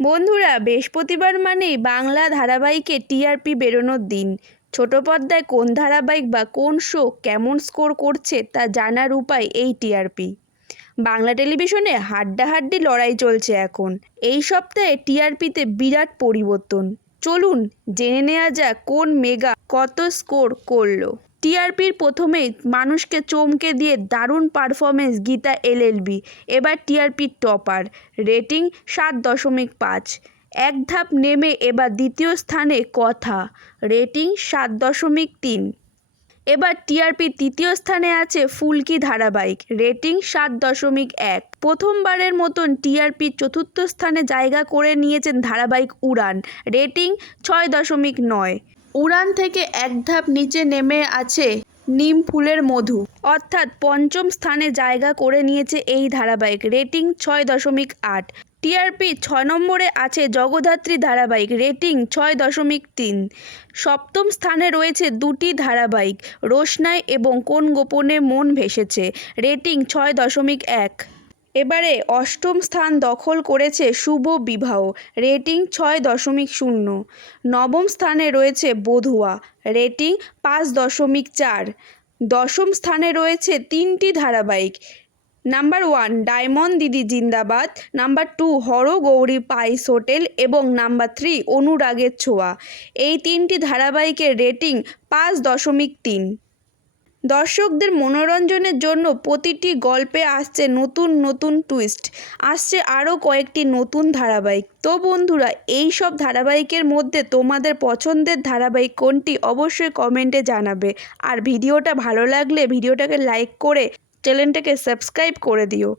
বন্ধুরা, বৃহস্পতিবার মানেই বাংলা ধারাবাহিকে টিআরপি বেরোনোর দিন। ছোট পর্দায় কোন ধারাবাহিক বা কোন শো কেমন স্কোর করছে তা জানার উপায় এই টিআরপি। বাংলা টেলিভিশনে হাড্ডাহাড্ডি লড়াই চলছে এখন। এই সপ্তাহে টিআরপিতে বিরাট পরিবর্তন। চলুন জেনে নেওয়া যাক কোন মেগা কত স্কোর করলো। টিআরপির প্রথমেই মানুষকে চমকে দিয়ে দারুণ পারফরমেন্স গীতা এলএলবি, এবার টিআরপির টপার, রেটিং 7.5। এক ধাপ নেমে এবার দ্বিতীয় স্থানে কথা, রেটিং 7.3। এবার টিআরপির তৃতীয় স্থানে আছে ফুলকি ধারাবাহিক, রেটিং 7.1। প্রথমবারের মতন টিআরপির চতুর্থ স্থানে জায়গা করে নিয়েছেন ধারাবাহিক উড়ান, রেটিং 6.9। উড়ান থেকে এক ধাপ নিচে নেমে আছে নিম ফুলের মধু, অর্থাৎ পঞ্চম স্থানে জায়গা করে নিয়েছে এই ধারাবাহিক, রেটিং 6.8। টিআরপি 6 নম্বরে আছে জগদ্ধাত্রী ধারাবাহিক, রেটিং 6.3। সপ্তম স্থানে রয়েছে দুটি ধারাবাহিক, রোশনাই এবং কোন গোপনে মন ভেসেছে, রেটিং 6.1। এবারে অষ্টম স্থান দখল করেছে শুভ বিবাহ, রেটিং 6.0। নবম স্থানে রয়েছে বধুয়া, রেটিং 5.4। দশম স্থানে রয়েছে তিনটি ধারাবাহিক, নাম্বার 1 ডায়মন্ড দিদি জিন্দাবাদ, নাম্বার 2 হর গৌরী পাইস হোটেল এবং নাম্বার 3 অনুরাগের ছোঁয়া। এই তিনটি ধারাবাহিকের রেটিং 5.3। দর্শকদের মনোরঞ্জনের জন্য প্রতিটি গল্পে আসছে নতুন নতুন টুইস্ট, আসছে আরও কয়েকটি নতুন ধারাবাহিক। তো বন্ধুরা, এই সব ধারাবাহিকের মধ্যে তোমাদের পছন্দের ধারাবাহিক কোনটি অবশ্যই কমেন্টে জানাবে। আর ভিডিওটা ভালো লাগলে ভিডিওটাকে লাইক করে চ্যানেলটাকে সাবস্ক্রাইব করে দিও।